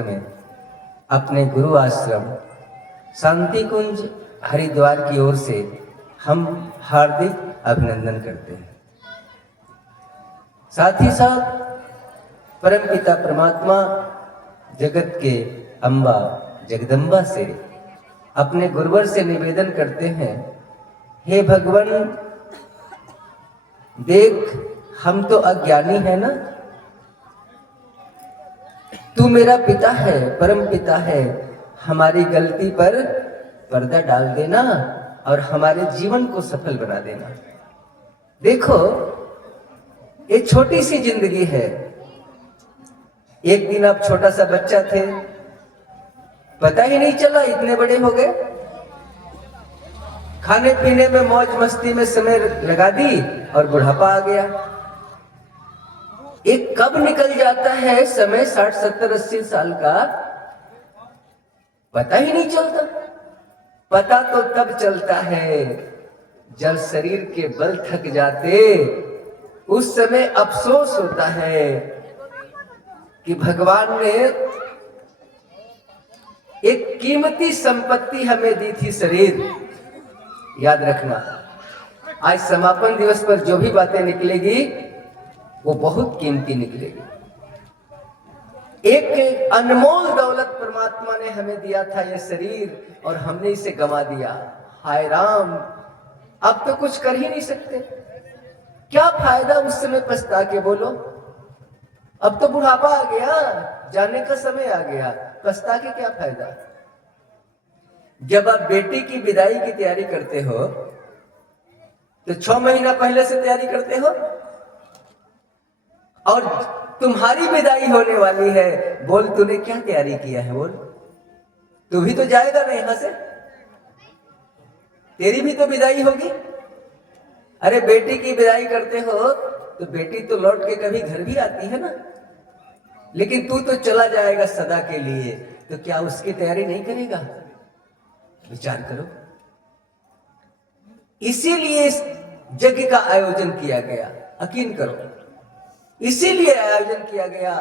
में अपने गुरु आश्रम शांति कुंज हरिद्वार की ओर से हम हार्दिक अभिनंदन करते हैं। साथ ही साथ परमपिता परमात्मा जगत के अम्बा जगदम्बा से अपने गुरुवर से निवेदन करते हैं, हे भगवान देख, हम तो अज्ञानी है ना, तू मेरा पिता है, परम पिता है, हमारी गलती पर पर्दा डाल देना और हमारे जीवन को सफल बना देना। देखो, ये छोटी सी जिंदगी है। एक दिन आप छोटा सा बच्चा थे, पता ही नहीं चला इतने बड़े हो गए। खाने पीने में मौज मस्ती में समय लगा दी और बुढ़ापा आ गया। एक कब निकल जाता है समय 60, 70, 80 साल का, पता ही नहीं चलता। पता तो तब चलता है जब शरीर के बल थक जाते, उस समय अफसोस होता है कि भगवान ने एक कीमती संपत्ति हमें दी थी, शरीर। याद रखना, आज समापन दिवस पर जो भी बातें निकलेगी वो बहुत कीमती निकलेगी। एक अनमोल दौलत परमात्मा ने हमें दिया था, ये शरीर, और हमने इसे गंवा दिया। हाय राम, अब तो कुछ कर ही नहीं सकते। क्या फायदा उस समय पछता के, बोलो। अब तो बुढ़ापा आ गया, जाने का समय आ गया, पछता के क्या फायदा। जब आप बेटी की विदाई की तैयारी करते हो तो 6 महीना पहले से तैयारी करते हो, और तुम्हारी विदाई होने वाली है, बोल तूने क्या तैयारी किया है, बोल। तू भी तो जाएगा ना यहां से, तेरी भी तो विदाई होगी। अरे बेटी की विदाई करते हो तो बेटी तो लौट के कभी घर भी आती है ना, लेकिन तू तो चला जाएगा सदा के लिए, तो क्या उसकी तैयारी नहीं करेगा? विचार करो। इसीलिए इस यज्ञ का आयोजन किया गया। यकीन करो, इसीलिए आयोजन किया गया।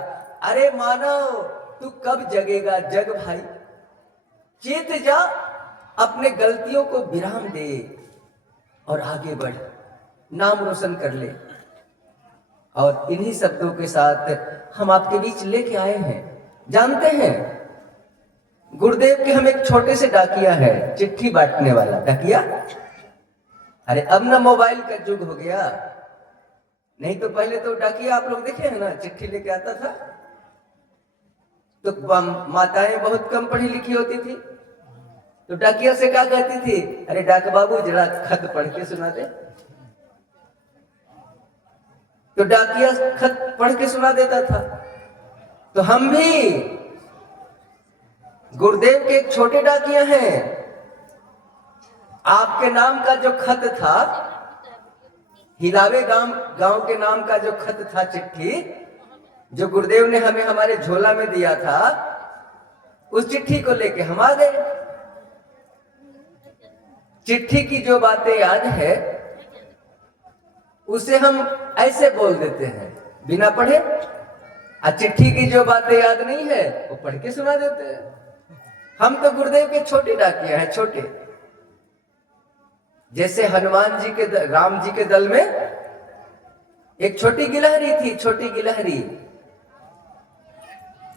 अरे मानव, तू कब जगेगा? जग भाई, चेत जा, अपने गलतियों को विराम दे और आगे बढ़, नाम रोशन कर ले। और इन्हीं शब्दों के साथ हम आपके बीच लेके आए हैं। जानते हैं, गुरुदेव के हम एक छोटे से डाकिया है, चिट्ठी बांटने वाला डाकिया। अरे अब ना मोबाइल का युग हो गया, नहीं तो पहले तो डाकिया आप लोग देखे हैं ना, चिट्ठी लेके आता था। तो माताएं बहुत कम पढ़ी लिखी होती थी, तो डाकिया से क्या कहती थी, अरे डाक बाबू जरा खत पढ़ के सुना दे। तो डाकिया खत पढ़ के सुना देता था। तो हम भी गुरुदेव के एक छोटे डाकिया हैं। आपके नाम का जो खत था, हिलावे गांव के नाम का जो खत था, चिट्ठी जो गुरुदेव ने हमें हमारे झोला में दिया था, उस चिट्ठी को लेके हम आ गए। चिट्ठी की जो बातें याद है उसे हम ऐसे बोल देते हैं बिना पढ़े, और चिट्ठी की जो बातें याद नहीं है वो पढ़ के सुना देते हैं। हम तो गुरुदेव के छोटे डाकिया हैं, छोटे। जैसे हनुमान जी के, राम जी के दल में एक छोटी गिलहरी थी, छोटी गिलहरी।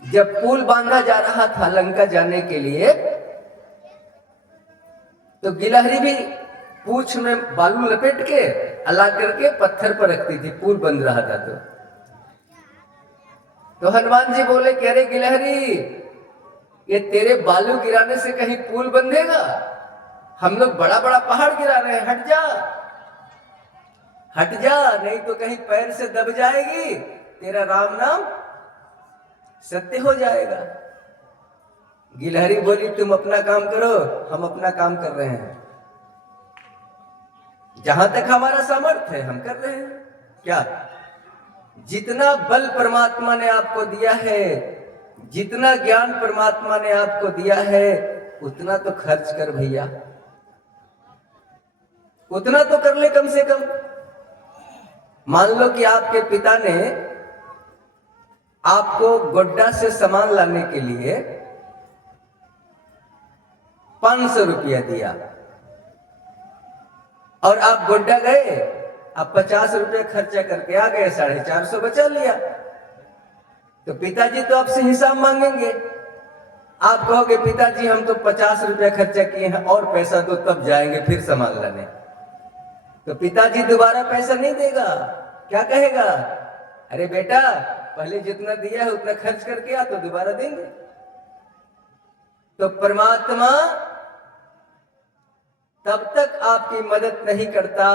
जब पुल बांधा जा रहा था लंका जाने के लिए, तो गिलहरी भी पूंछ में बालू लपेट के अला करके पत्थर पर रखती थी, पुल बंध रहा था। तो हनुमान जी बोले कि अरे गिलहरी, ये तेरे बालू गिराने से कहीं पुल बंधेगा? हम लोग बड़ा बड़ा पहाड़ गिरा रहे हैं, हट जा, हट जा, नहीं तो कहीं पैर से दब जाएगी, तेरा राम नाम सत्य हो जाएगा। गिलहरी बोली, तुम अपना काम करो, हम अपना काम कर रहे हैं। जहां तक हमारा सामर्थ्य है हम कर रहे हैं। क्या, जितना बल परमात्मा ने आपको दिया है, जितना ज्ञान परमात्मा ने आपको दिया है, उतना तो खर्च कर भैया, उतना तो कर ले कम से कम। मान लो कि आपके पिता ने आपको गोड्डा से सामान लाने के लिए 500 रुपया दिया और आप गोड्डा गए, आप 50 रुपया खर्चा करके आ गए, 450 बचा लिया। तो पिताजी तो आपसे हिसाब मांगेंगे। आप कहोगे पिताजी हम तो 50 रुपया खर्चा किए हैं और पैसा दो तब जाएंगे फिर सामान लाने। तो पिताजी दोबारा पैसा नहीं देगा, क्या कहेगा? अरे बेटा पहले जितना दिया है उतना खर्च करके आ तो दोबारा देंगे। तो परमात्मा तब तक आपकी मदद नहीं करता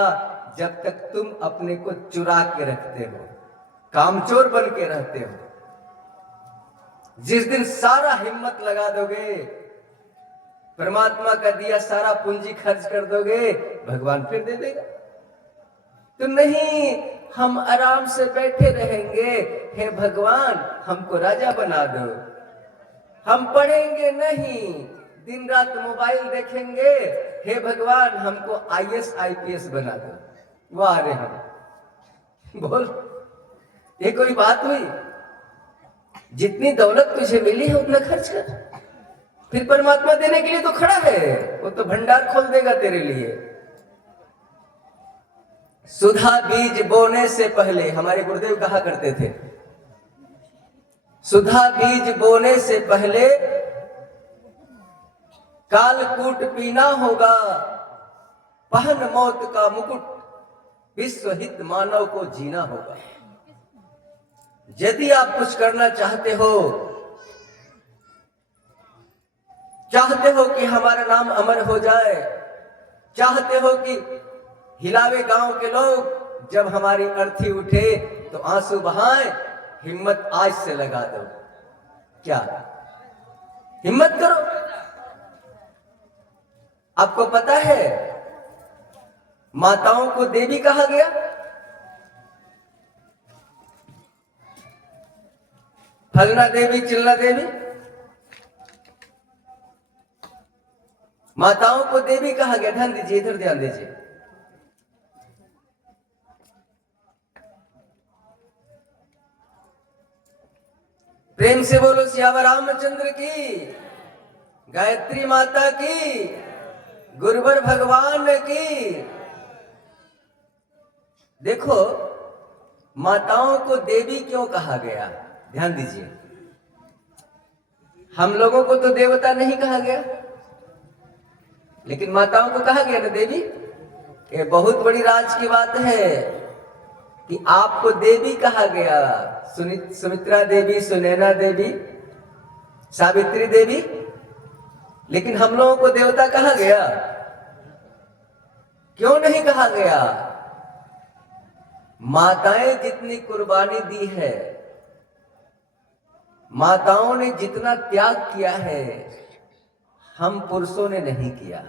जब तक तुम अपने को चुरा के रखते हो, कामचोर बन के रहते हो। जिस दिन सारा हिम्मत लगा दोगे, परमात्मा का दिया सारा पूंजी खर्च कर दोगे, भगवान फिर दे देगा। तो नहीं, हम आराम से बैठे रहेंगे, हे भगवान हमको राजा बना दो। हम पढ़ेंगे नहीं, दिन रात मोबाइल देखेंगे, हे भगवान हमको IAS IPS बना दो। वाह रे हम बोल, ये कोई बात हुई? जितनी दौलत तुझे मिली है उतना खर्च कर, फिर परमात्मा देने के लिए तो खड़ा है, वो तो भंडार खोल देगा तेरे लिए। सुधा बीज बोने से पहले, हमारे गुरुदेव कहा करते थे, सुधा बीज बोने से पहले कालकूट पीना होगा, पहन मौत का मुकुट, विश्व हित मानव को जीना होगा। यदि आप कुछ करना चाहते हो कि हमारा नाम अमर हो जाए, चाहते हो कि हिलावे गांव के लोग जब हमारी अर्थी उठे तो आंसू बहाएं, हिम्मत आज से लगा दो। क्या हिम्मत करो। आपको पता है माताओं को देवी कहा गया? फलना देवी चिल्ला देवी, माताओं को देवी कहा गया। ध्यान दीजिए, इधर ध्यान दीजिए। प्रेम से बोलो सियावर रामचंद्र की, गायत्री माता की, गुरुवर भगवान की। देखो माताओं को देवी क्यों कहा गया, ध्यान दीजिए। हम लोगों को तो देवता नहीं कहा गया, लेकिन माताओं को कहा गया ना देवी। ये बहुत बड़ी राज की बात है कि आपको देवी कहा गया। सुमित्रा देवी, सुनैना देवी, सावित्री देवी, लेकिन हम लोगों को देवता कहा गया। क्यों नहीं कहा गया? माताएं जितनी कुर्बानी दी है, माताओं ने जितना त्याग किया है, हम पुरुषों ने नहीं किया,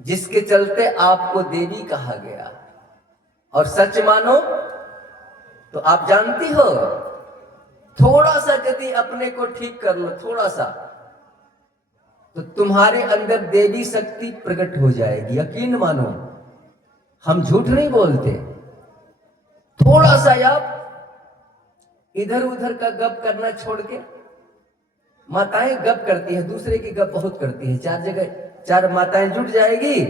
जिसके चलते आपको देवी कहा गया। और सच मानो तो आप जानती हो, थोड़ा सा यदि अपने को ठीक कर लो, थोड़ा सा, तो तुम्हारे अंदर देवी शक्ति प्रकट हो जाएगी। यकीन मानो, हम झूठ नहीं बोलते। थोड़ा सा आप इधर उधर का गप करना छोड़ के, माताएं गप करती है, दूसरे की गप बहुत करती है। 4 जगह 4 माताएं जुट जाएगी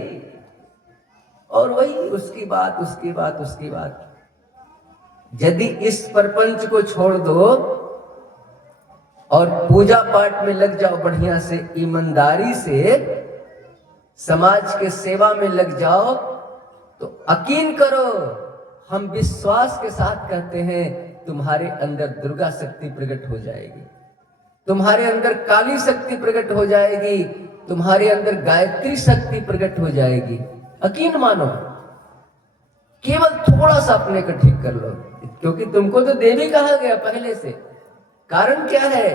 और वही उसकी बात, उसकी बात, उसकी बात। यदि इस प्रपंच को छोड़ दो और पूजा पाठ में लग जाओ, बढ़िया से ईमानदारी से समाज के सेवा में लग जाओ, तो यकीन करो, हम विश्वास के साथ कहते हैं, तुम्हारे अंदर दुर्गा शक्ति प्रकट हो जाएगी, तुम्हारे अंदर काली शक्ति प्रकट हो जाएगी, तुम्हारे अंदर गायत्री शक्ति प्रकट हो जाएगी। यकीन मानो, केवल थोड़ा सा अपने को ठीक कर लो, क्योंकि तुमको तो देवी कहा गया पहले से। कारण क्या है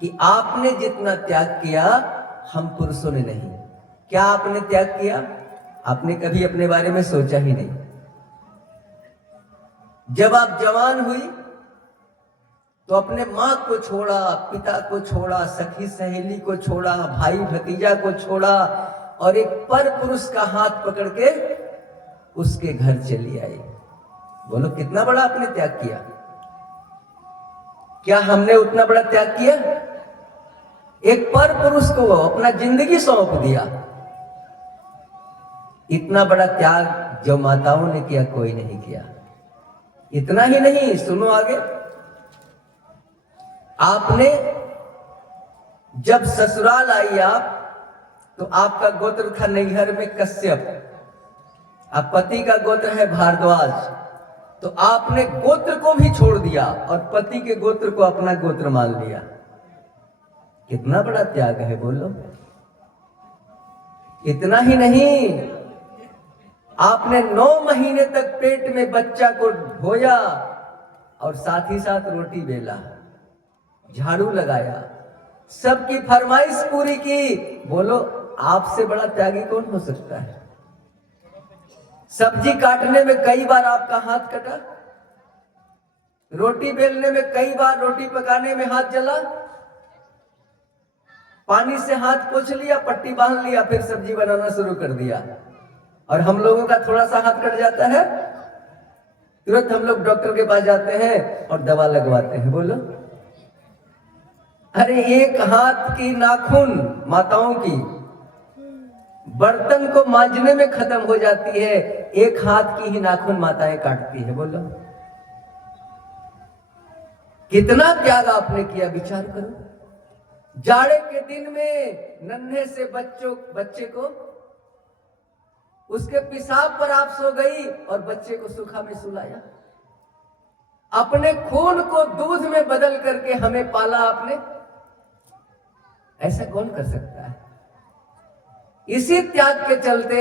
कि आपने जितना त्याग किया, हम पुरुषों ने नहीं। क्या आपने त्याग किया? आपने कभी अपने बारे में सोचा ही नहीं। जब आप जवान हुई तो अपने माँ को छोड़ा, पिता को छोड़ा, सखी सहेली को छोड़ा, भाई भतीजा को छोड़ा और एक पर पुरुष का हाथ पकड़ के उसके घर चली आई। बोलो कितना बड़ा आपने त्याग किया। क्या हमने उतना बड़ा त्याग किया? एक पर पुरुष को अपना जिंदगी सौंप दिया। इतना बड़ा त्याग जो माताओं ने किया कोई नहीं किया। इतना ही नहीं, सुनो आगे। आपने जब ससुराल आई आप, तो आपका गोत्र था नैहर में कश्यप, अब पति का गोत्र है भारद्वाज। तो आपने गोत्र को भी छोड़ दिया और पति के गोत्र को अपना गोत्र मान लिया। कितना बड़ा त्याग है बोलो। इतना ही नहीं, आपने 9 महीने तक पेट में बच्चा को ढोया और साथ ही साथ रोटी बेला, झाड़ू लगाया, सबकी फरमाइश पूरी की। बोलो, आपसे बड़ा त्यागी कौन हो सकता है? सब्जी काटने में कई बार आपका हाथ कटा, रोटी बेलने में कई बार, रोटी पकाने में हाथ जला, पानी से हाथ पोंछ लिया, पट्टी बांध लिया, फिर सब्जी बनाना शुरू कर दिया। और हम लोगों का थोड़ा सा हाथ कट जाता है, तुरंत हम लोग डॉक्टर के पास जाते हैं और दवा लगवाते हैं। बोलो, अरे एक हाथ की नाखून माताओं की बर्तन को मांजने में खत्म हो जाती है, एक हाथ की ही नाखून माताएं काटती है। बोलो, कितना त्याग आपने किया, विचार करो। जाड़े के दिन में नन्हे से बच्चे को उसके पेशाब पर आप सो गई और बच्चे को सूखा में सुलाया। अपने खून को दूध में बदल करके हमें पाला आपने। ऐसा कौन कर सकता है? इसी त्याग के चलते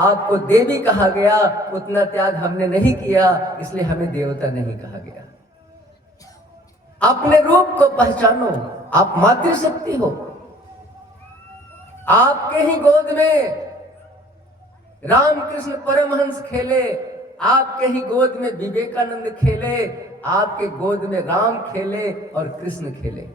आपको देवी कहा गया। उतना त्याग हमने नहीं किया, इसलिए हमें देवता नहीं कहा गया। अपने रूप को पहचानो, आप मातृशक्ति हो। आपके ही गोद में रामकृष्ण परमहंस खेले, आपके ही गोद में विवेकानंद खेले, आपके गोद में राम खेले और कृष्ण खेले।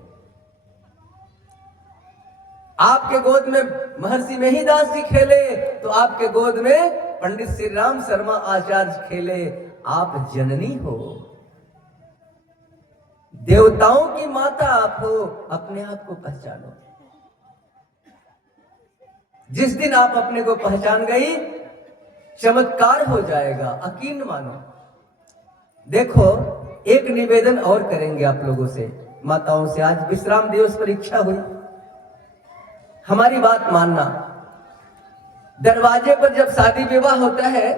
आपके गोद में महर्षि मेहिदास जी खेले, तो आपके गोद में पंडित श्री राम शर्मा आचार्य खेले। आप जननी हो, देवताओं की माता आप हो। अपने आप को पहचानो। जिस दिन आप अपने को पहचान गई, चमत्कार हो जाएगा, यकीन मानो। देखो, एक निवेदन और करेंगे आप लोगों से, माताओं से। आज विश्राम दिवस पर इच्छा हुई, हमारी बात मानना। दरवाजे पर जब शादी विवाह होता है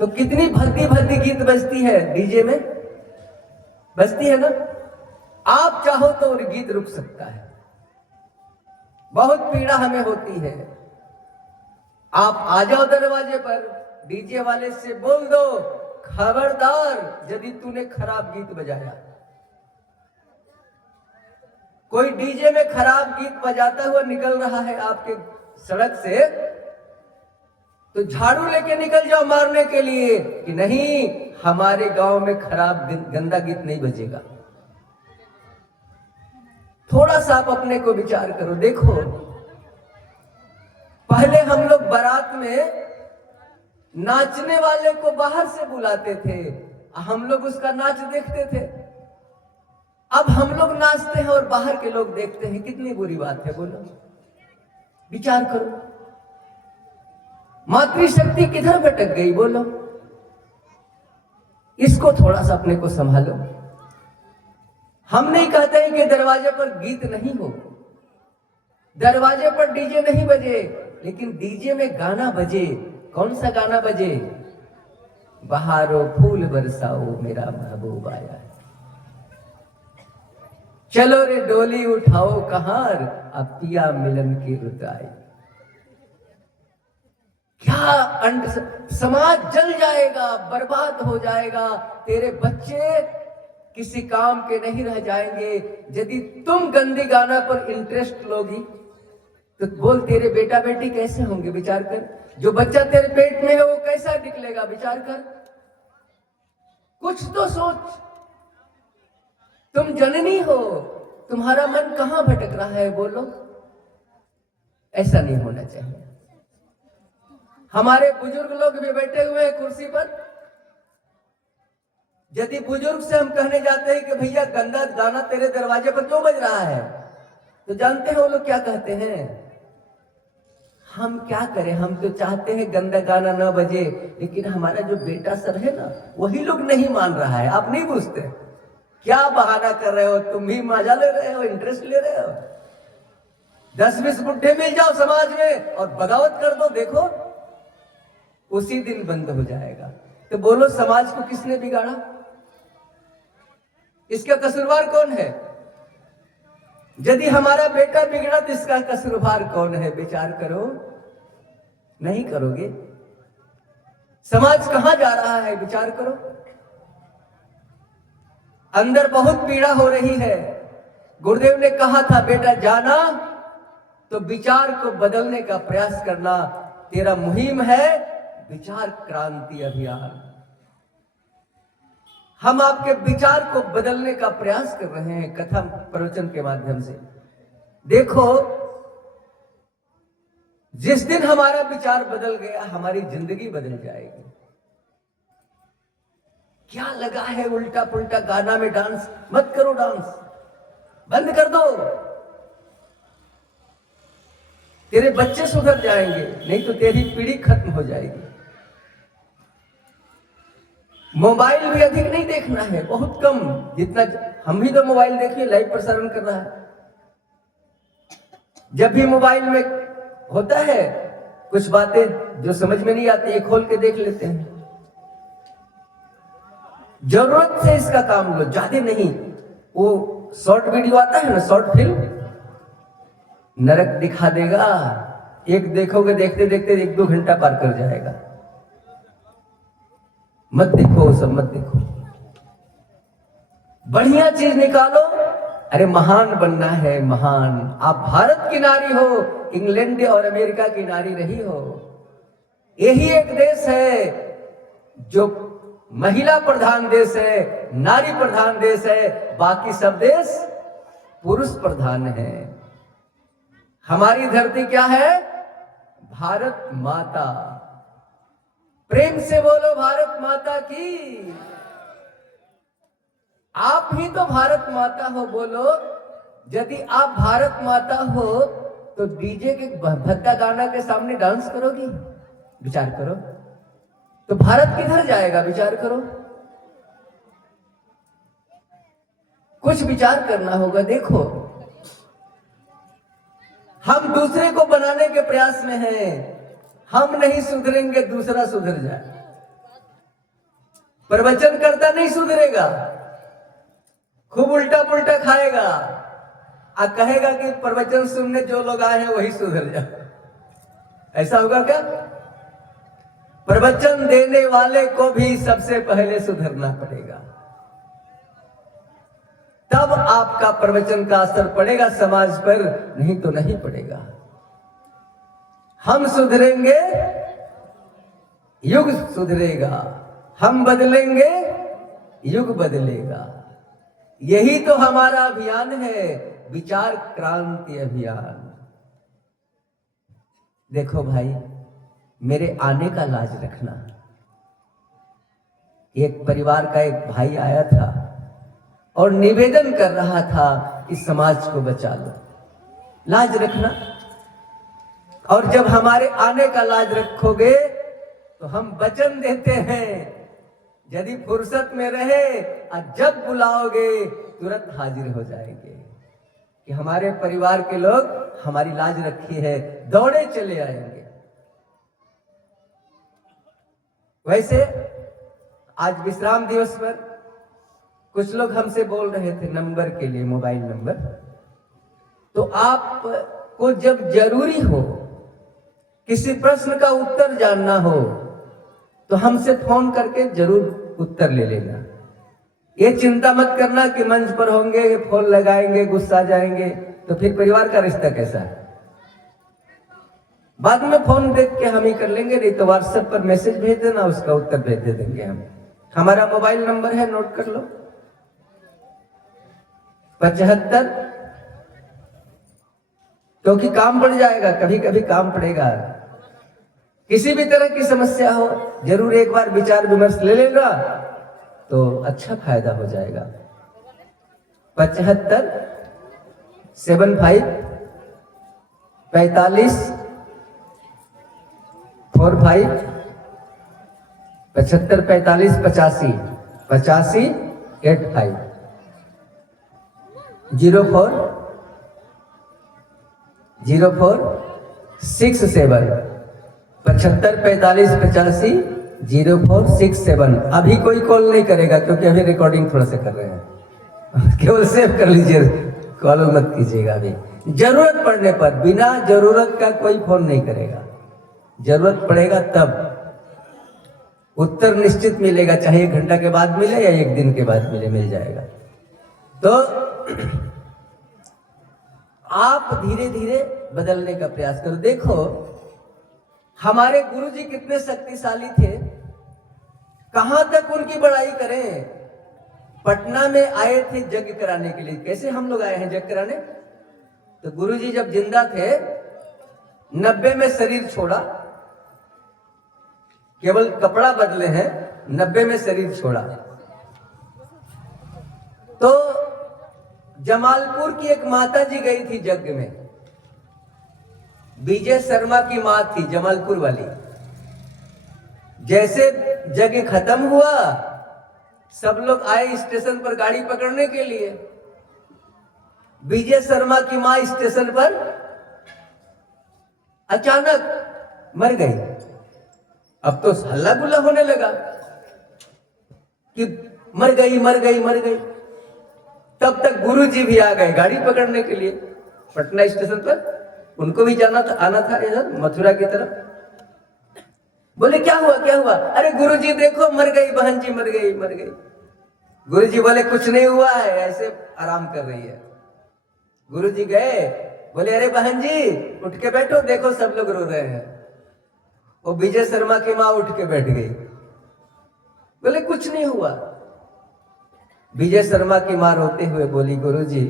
तो कितनी भक्ति भक्ति गीत बजती है, डीजे में बजती है ना। आप चाहो तो गीत रुक सकता है, बहुत पीड़ा हमें होती है। आप आ जाओ दरवाजे पर, डीजे वाले से बोल दो, खबरदार यदि तूने खराब गीत बजाया। कोई डीजे में खराब गीत बजाता हुआ निकल रहा है आपके सड़क से, तो झाड़ू लेके निकल जाओ मारने के लिए कि नहीं, हमारे गांव में खराब गंदा गीत नहीं बजेगा। थोड़ा सा आप अपने को विचार करो। देखो, पहले हम लोग बारात में नाचने वाले को बाहर से बुलाते थे, हम लोग उसका नाच देखते थे। अब हम लोग नाचते हैं और बाहर के लोग देखते हैं, कितनी बुरी बात है बोलो। विचार करो, मातृशक्ति किधर भटक गई बोलो। इसको थोड़ा सा अपने को संभालो। हम नहीं कहते हैं कि दरवाजे पर गीत नहीं हो, दरवाजे पर डीजे नहीं बजे, लेकिन डीजे में गाना बजे। कौन सा गाना बजे? बहारो फूल बरसाओ मेरा महबूब आया है, चलो रे डोली उठाओ कहार, अब पिया मिलन की रुत आई। क्या समाज जल जाएगा, बर्बाद हो जाएगा, तेरे बच्चे किसी काम के नहीं रह जाएंगे यदि तुम गंदी गाना पर इंटरेस्ट लोगी। तो बोल, तेरे बेटा बेटी कैसे होंगे? विचार कर, जो बच्चा तेरे पेट में है वो कैसा निकलेगा? विचार कर, कुछ तो सोच। तुम जननी हो, तुम्हारा मन कहां भटक रहा है बोलो। ऐसा नहीं होना चाहिए। हमारे बुजुर्ग लोग भी बैठे हुए हैं कुर्सी पर, यदि बुजुर्ग से हम कहने जाते हैं कि भैया गंदा गाना तेरे दरवाजे पर क्यों बज रहा है, तो जानते हैं वो लोग क्या कहते हैं? हम क्या करें, हम तो चाहते हैं गंदा गाना न बजे, लेकिन हमारा जो बेटा सब है ना, वही लोग नहीं मान रहा है। आप नहीं पूछते क्या बहाना कर रहे हो, तुम भी मजा ले रहे हो, इंटरेस्ट ले रहे हो। 10-20 बुढ़े मिल जाओ समाज में और बगावत कर दो, देखो उसी दिन बंद हो जाएगा। तो बोलो समाज को किसने बिगाड़ा? इसका कसूरवार कौन है? यदि हमारा बेटा बिगड़ा तो इसका कसूरवार कौन है? विचार करो, नहीं करोगे? समाज कहां जा रहा है, विचार करो। अंदर बहुत पीड़ा हो रही है। गुरुदेव ने कहा था, बेटा जाना तो विचार को बदलने का प्रयास करना। तेरा मुहिम है विचार क्रांति अभियान। हम आपके विचार को बदलने का प्रयास कर रहे हैं कथा प्रवचन के माध्यम से। देखो, जिस दिन हमारा विचार बदल गया, हमारी जिंदगी बदल जाएगी। क्या लगा है उल्टा पुल्टा गाना में डांस? मत करो, डांस बंद कर दो। तेरे बच्चे सुधर जाएंगे, नहीं तो तेरी पीढ़ी खत्म हो जाएगी। मोबाइल भी अधिक नहीं देखना है, बहुत कम, जितना हम भी तो मोबाइल देखिए, लाइव प्रसारण कर रहा है। जब भी मोबाइल में होता है कुछ बातें जो समझ में नहीं आती, ये खोल के देख लेते हैं। जरूरत से इसका काम लो, ज्यादा नहीं। वो शॉर्ट वीडियो आता है ना, शॉर्ट फिल्म, नरक दिखा देगा। एक देखोगे, देखते देखते 1-2 घंटा पार कर जाएगा। मत देखो, सब मत देखो। बढ़िया चीज निकालो। अरे महान बनना है, महान। आप भारत की नारी हो, इंग्लैंड और अमेरिका की नारी नहीं हो। यही एक देश है जो महिला प्रधान देश है, नारी प्रधान देश है। बाकी सब देश पुरुष प्रधान है। हमारी धरती क्या है? भारत माता। प्रेम से बोलो भारत माता की। आप ही तो भारत माता हो, बोलो। यदि आप भारत माता हो तो डीजे के भद्दा गाना के सामने डांस करोगी? विचार करो, तो भारत किधर जाएगा? विचार करो, कुछ विचार करना होगा। देखो, हम दूसरे को बनाने के प्रयास में हैं। हम नहीं सुधरेंगे, दूसरा सुधर जाए। प्रवचन करता नहीं सुधरेगा, खूब उल्टा पुल्टा खाएगा और कहेगा कि प्रवचन सुनने जो लोग आए हैं वही सुधर जाए। ऐसा होगा क्या? प्रवचन देने वाले को भी सबसे पहले सुधरना पड़ेगा, तब आपका प्रवचन का असर पड़ेगा समाज पर, नहीं तो नहीं पड़ेगा। हम सुधरेंगे, युग सुधरेगा। हम बदलेंगे, युग बदलेगा। यही तो हमारा अभियान है, विचार क्रांति अभियान। देखो भाई, मेरे आने का लाज रखना। एक परिवार का एक भाई आया था और निवेदन कर रहा था कि समाज को बचा लो, लाज रखना। और जब हमारे आने का लाज रखोगे तो हम वचन देते हैं, यदि फुर्सत में रहे और जब बुलाओगे तुरंत हाजिर हो जाएंगे कि हमारे परिवार के लोग हमारी लाज रखी है, दौड़े चले आएंगे। वैसे आज विश्राम दिवस पर कुछ लोग हमसे बोल रहे थे नंबर के लिए, मोबाइल नंबर। तो आपको जब जरूरी हो, किसी प्रश्न का उत्तर जानना हो, तो हमसे फोन करके जरूर उत्तर ले लेना। ये चिंता मत करना कि मंच पर होंगे, फोन लगाएंगे, गुस्सा जाएंगे, तो फिर परिवार का रिश्ता कैसा है? बाद में फोन देख के हम ही कर लेंगे, नहीं तो व्हाट्सएप पर मैसेज भेज देना, उसका उत्तर भेज दे देंगे हम। हमारा मोबाइल नंबर है, नोट कर लो, 75। क्योंकि काम पड़ जाएगा, कभी कभी काम पड़ेगा। किसी भी तरह की समस्या हो, जरूर एक बार विचार विमर्श ले लेगा, तो अच्छा फायदा हो जाएगा। 75 75 45 45 75 45 85 85 85 04 04 67 75 45 85 0467। अभी कोई कॉल नहीं करेगा क्योंकि अभी रिकॉर्डिंग थोड़ा सा कर रहे हैं। केवल सेव कर लीजिए, कॉल मत कीजिएगा। अभी जरूरत पड़ने पर, बिना जरूरत का कोई फोन नहीं करेगा। जरूरत पड़ेगा तब उत्तर निश्चित मिलेगा, चाहे 1 घंटा के बाद मिले या 1 दिन के बाद मिले, मिल जाएगा। तो आप धीरे धीरे बदलने का प्रयास करो। देखो हमारे गुरुजी कितने शक्तिशाली थे, कहां तक उनकी बड़ाई करें। पटना में आए थे यज्ञ कराने के लिए। कैसे हम लोग आए हैं यज्ञ कराने? तो गुरुजी जब जिंदा थे 90 में शरीर छोड़ा, केवल कपड़ा बदले हैं, 90 में शरीर छोड़ा। तो जमालपुर की एक माता जी गई थी यज्ञ में, विजय शर्मा की मां थी जमालपुर वाली। जैसे यज्ञ खत्म हुआ सब लोग आए स्टेशन पर गाड़ी पकड़ने के लिए। विजय शर्मा की मां स्टेशन पर अचानक मर गई। अब तो हल्ला गुल्ला होने लगा कि मर गई मर गई मर गई। तब तक गुरुजी भी आ गए गाड़ी पकड़ने के लिए पटना स्टेशन पर। उनको भी जाना था, आना था इधर मथुरा की तरफ। बोले क्या हुआ क्या हुआ? अरे गुरुजी देखो मर गई बहन जी, मर गई मर गई। गुरुजी बोले कुछ नहीं हुआ है, ऐसे आराम कर रही है। गुरुजी गए, बोले अरे बहन जी उठ के बैठो, देखो सब लोग रो रहे हैं। वो विजय शर्मा की मां उठ के बैठ गई, बोले कुछ नहीं हुआ। विजय शर्मा की मां रोते हुए बोली गुरुजी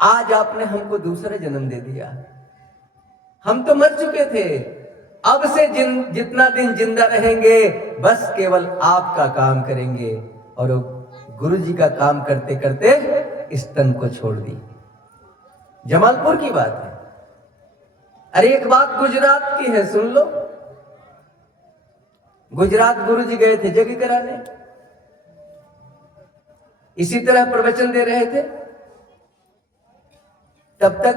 आज आपने हमको दूसरा जन्म दे दिया, हम तो मर चुके थे, अब से जितना दिन जिंदा रहेंगे बस केवल आपका काम करेंगे। और गुरुजी का काम करते करते इस तन को छोड़ दी। जमालपुर की बात है। अरे एक बात गुजरात की है, सुन लो। गुजरात गुरुजी गए थे यज्ञ कराने, इसी तरह प्रवचन दे रहे थे। तब तक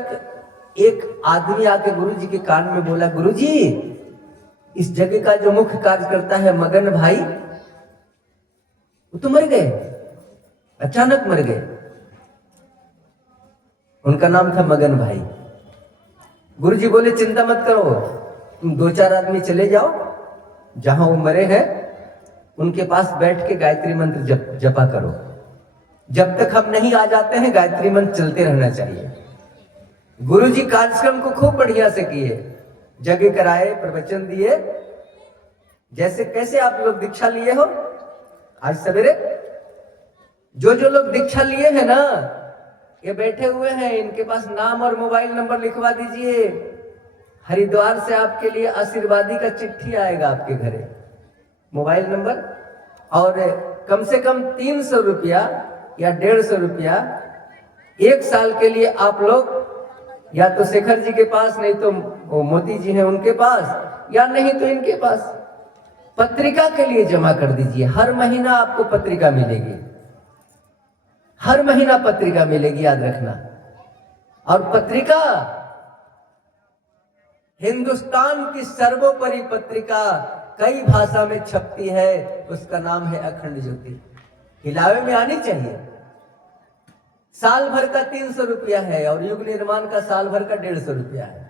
एक आदमी आके गुरुजी के कान में बोला गुरुजी इस जगह का जो मुख्य कार्य करता है मगन भाई, वो तो मर गए, अचानक मर गए। उनका नाम था मगन भाई। गुरुजी बोले चिंता मत करो, तुम 2-4 आदमी चले जाओ, जहां वो मरे हैं उनके पास बैठ के गायत्री मंत्र जपा करो। जब तक हम नहीं आ जाते हैं गायत्री मंत्र चलते रहना चाहिए। गुरुजी कार्यक्रम को खूब बढ़िया से किए, जगह कराए, प्रवचन दिए। जैसे कैसे आप लोग दीक्षा लिए हो आज सवेरे, जो लोग दीक्षा लिए हैं ना, ये बैठे हुए हैं, इनके पास नाम और मोबाइल नंबर लिखवा दीजिए। हरिद्वार से आपके लिए आशीर्वादी का चिट्ठी आएगा आपके घरे, मोबाइल नंबर। और कम से कम 300 रुपया या 150 रुपया 1 साल के लिए आप लोग या तो शेखर जी के पास, नहीं तो वो मोती जी हैं उनके पास, या नहीं तो इनके पास पत्रिका के लिए जमा कर दीजिए। हर महीना आपको पत्रिका मिलेगी, हर महीना पत्रिका मिलेगी, याद रखना। और पत्रिका हिंदुस्तान की सर्वोपरि पत्रिका कई भाषा में छपती है, उसका नाम है अखंड ज्योति। हिलावे में आनी चाहिए। साल भर का 300 रुपया है और युग निर्माण का साल भर का 150 रुपया है।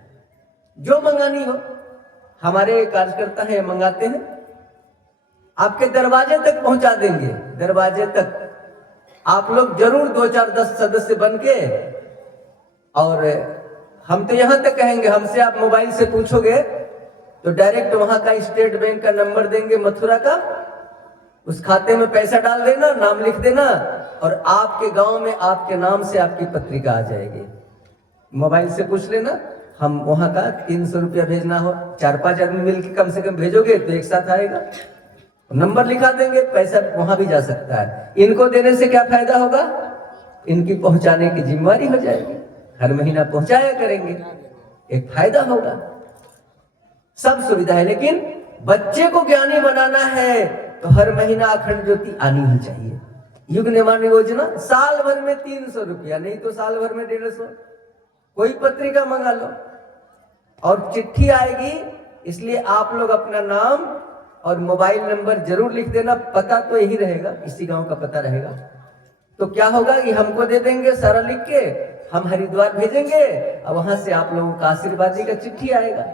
जो मंगानी हो, हमारे कार्यकर्ता है मंगाते हैं, आपके दरवाजे तक पहुंचा देंगे। दरवाजे तक आप लोग जरूर 2-4-10 सदस्य बन के, और हम तो यहां तक कहेंगे, हमसे आप मोबाइल से पूछोगे तो डायरेक्ट वहां का स्टेट बैंक का नंबर देंगे मथुरा का, उस खाते में पैसा डाल देना, नाम लिख देना, और आपके गांव में आपके नाम से आपकी पत्रिका आ जाएगी। मोबाइल से पूछ लेना, हम वहां का 300 रुपया भेजना हो, 4-5 आदमी मिलकर कम से कम भेजोगे तो एक साथ आएगा। नंबर लिखा देंगे, पैसा वहां भी जा सकता है। इनको देने से क्या फायदा होगा? इनकी पहुंचाने की जिम्मेवारी हो जाएगी, हर महीना पहुंचाया करेंगे, एक फायदा होगा। सब सुविधा है, लेकिन बच्चे को ज्ञानी बनाना है तो हर महीना अखंड ज्योति आनी ही चाहिए। युग निर्माण योजना साल भर में 300 रुपया, नहीं तो साल भर में 150। कोई पत्रिका मंगा लो और चिट्ठी आएगी, इसलिए आप लोग अपना नाम और मोबाइल नंबर जरूर लिख देना। पता तो यही रहेगा, इसी गांव का पता रहेगा। तो क्या होगा कि हमको दे देंगे सारा लिख के, हम हरिद्वार भेजेंगे और वहां से आप लोगों का आशीर्वादी का चिट्ठी आएगा।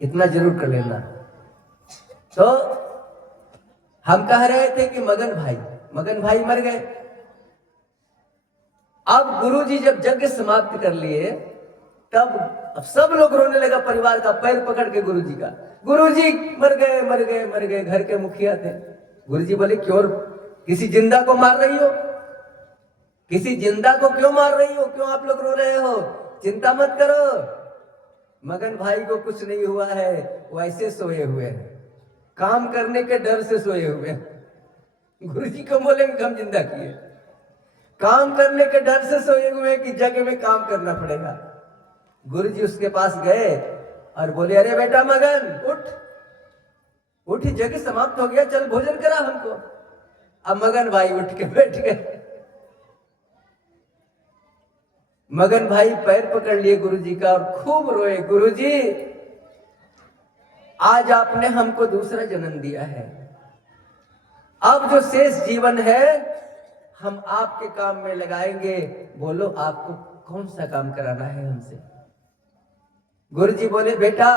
इतना जरूर कर लेना। तो हम कह रहे थे कि मगन भाई मर गए। अब गुरुजी जब यज्ञ समाप्त कर लिए, तब अब सब लोग रोने लगा, परिवार का पैर पकड़ के गुरुजी का। गुरुजी मर गए। घर के मुखिया थे। गुरुजी बोले, क्यों किसी जिंदा को मार रही हो? किसी जिंदा को क्यों मार रही हो? क्यों आप लोग रो रहे हो? चिंता मत करो, मगन भाई को कुछ नहीं हुआ है, वो ऐसे सोए हुए हैं, काम करने के डर से सोए हुए हैं। गुरुजी को बोलेंगे हम जिंदा किए, काम करने के डर से सोए हुए हैं कि जगह में काम करना पड़ेगा। गुरुजी उसके पास गए और बोले, अरे बेटा मगन उठ, जगह समाप्त हो गया, चल भोजन करा हमको। अब मगन भाई उठ के बैठ गए। मगन भाई पैर पकड़ लिए गुरुजी का और खूब रोए, गुरुजी आज आपने हमको दूसरा जन्म दिया है, अब जो शेष जीवन है हम आपके काम में लगाएंगे, बोलो आपको कौन सा काम कराना है हमसे? गुरुजी बोले, बेटा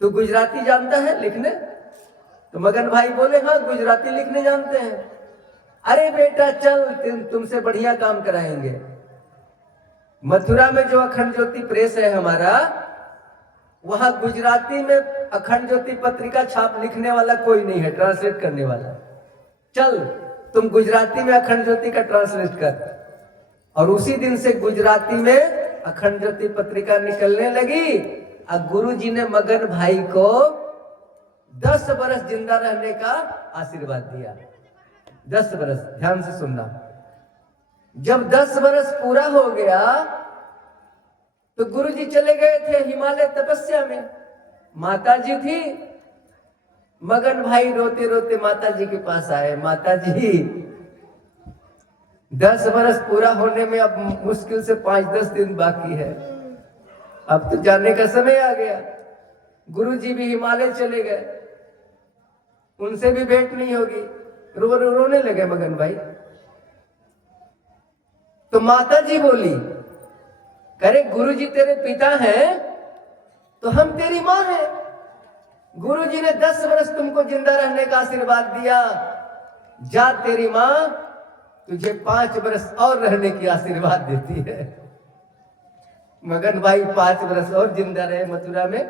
तू गुजराती जानता है लिखने? तो मगन भाई बोले, हाँ गुजराती लिखने जानते हैं। अरे बेटा चल, तुमसे बढ़िया काम कराएंगे। मथुरा में जो अखंड ज्योति प्रेस है हमारा, वहां गुजराती में अखंड ज्योति पत्रिका छाप लिखने वाला कोई नहीं है, ट्रांसलेट करने वाला। चल तुम गुजराती में अखंड ज्योति का ट्रांसलेट कर। और उसी दिन से गुजराती में अखंड ज्योति पत्रिका निकलने लगी। और गुरुजी ने मगन भाई को 10 बरस जिंदा रहने का आशीर्वाद दिया। 10 बरस, ध्यान से सुनना। जब 10 बरस पूरा हो गया तो गुरुजी चले गए थे हिमालय तपस्या में। माताजी थी, मगन भाई रोते रोते माताजी के पास आए, माताजी 10 बरस पूरा होने में अब मुश्किल से 5-10 दिन बाकी है, अब तो जाने का समय आ गया। गुरुजी भी हिमालय चले गए, उनसे भी भेंट नहीं होगी। रोने लगे मगन भाई। तो माताजी बोली, अरे गुरुजी तेरे पिता हैं तो हम तेरी मां हैं। गुरुजी ने 10 वर्ष तुमको जिंदा रहने का आशीर्वाद दिया, जा तेरी मां तुझे 5 वर्ष और रहने की आशीर्वाद देती है। मगन भाई 5 वर्ष और जिंदा रहे मथुरा में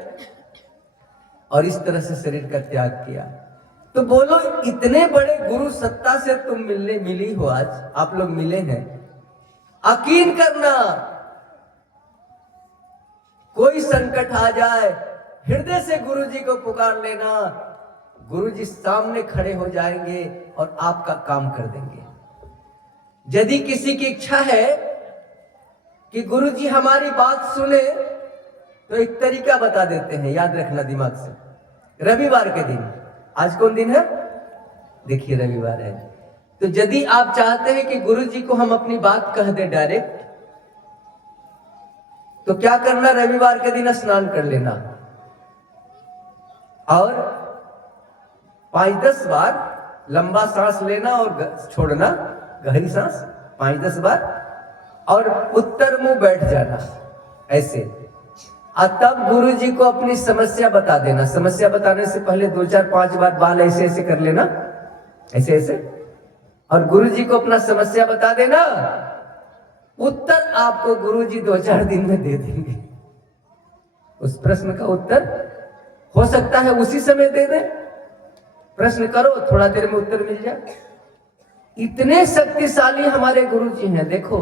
और इस तरह से शरीर का त्याग किया। तो बोलो, इतने बड़े गुरु सत्ता से तुम मिली हो, आज आप लोग मिले हैं, यकीन करना कोई संकट आ जाए हृदय से गुरुजी को पुकार लेना, गुरुजी सामने खड़े हो जाएंगे और आपका काम कर देंगे। यदि किसी की इच्छा है कि गुरुजी हमारी बात सुने तो एक तरीका बता देते हैं, याद रखना दिमाग से। रविवार के दिन, आज कौन दिन है? देखिए रविवार है। तो यदि आप चाहते हैं कि गुरुजी को हम अपनी बात कह दें डायरेक्ट, तो क्या करना, रविवार के दिन स्नान कर लेना और 5-10 बार लंबा सांस लेना और छोड़ना, गहरी सांस 5-10 बार, और उत्तर मुंह बैठ जाना ऐसे। और तब गुरुजी को अपनी समस्या बता देना। समस्या बताने से पहले 2-4-5 बार बाल ऐसे ऐसे कर लेना, ऐसे ऐसे, और गुरुजी को अपना समस्या बता देना। उत्तर आपको गुरुजी 2-4 दिन में दे देंगे। उस प्रश्न का उत्तर हो सकता है उसी समय दे दें। प्रश्न करो, थोड़ा देर में उत्तर मिल जाए। इतने शक्तिशाली हमारे गुरुजी हैं। देखो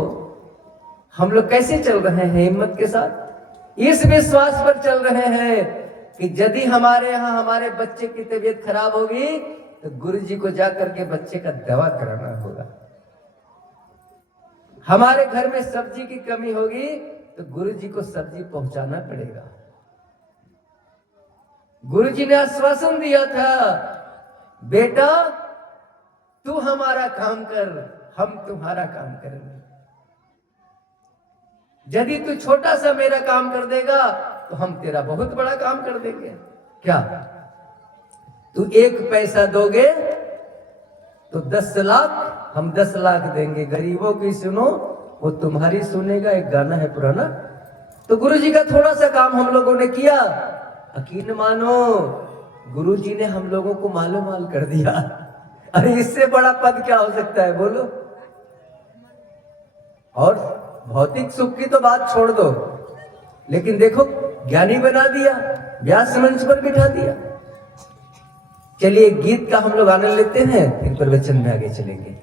हम लोग कैसे चल रहे हैं, हिम्मत के साथ, इस विश्वास पर चल रहे हैं कि यदि हमारे यहाँ हमारे बच्चे की तबीयत खराब होगी तो गुरु जी को जाकर के बच्चे का दवा कराना होगा। हमारे घर में सब्जी की कमी होगी तो गुरु जी को सब्जी पहुंचाना पड़ेगा। गुरु जी ने आश्वासन दिया था, बेटा तू हमारा काम कर, हम तुम्हारा काम करेंगे। यदि तू छोटा सा मेरा काम कर देगा तो हम तेरा बहुत बड़ा काम कर देंगे। क्या तू 1 पैसा दोगे तो 10 लाख, हम 10 लाख देंगे। गरीबों की सुनो वो तुम्हारी सुनेगा, एक गाना है पुराना। तो गुरु जी का थोड़ा सा काम हम लोगों ने किया, यकीन मानो गुरु जी ने हम लोगों को मालो माल कर दिया। अरे इससे बड़ा पद क्या हो सकता है बोलो। और भौतिक सुख की तो बात छोड़ दो, लेकिन देखो ज्ञानी बना दिया, व्यास मंच पर बिठा दिया। चलिए गीत का हम लोग आनंद लेते हैं, फिर प्रवचन में आगे चलेंगे।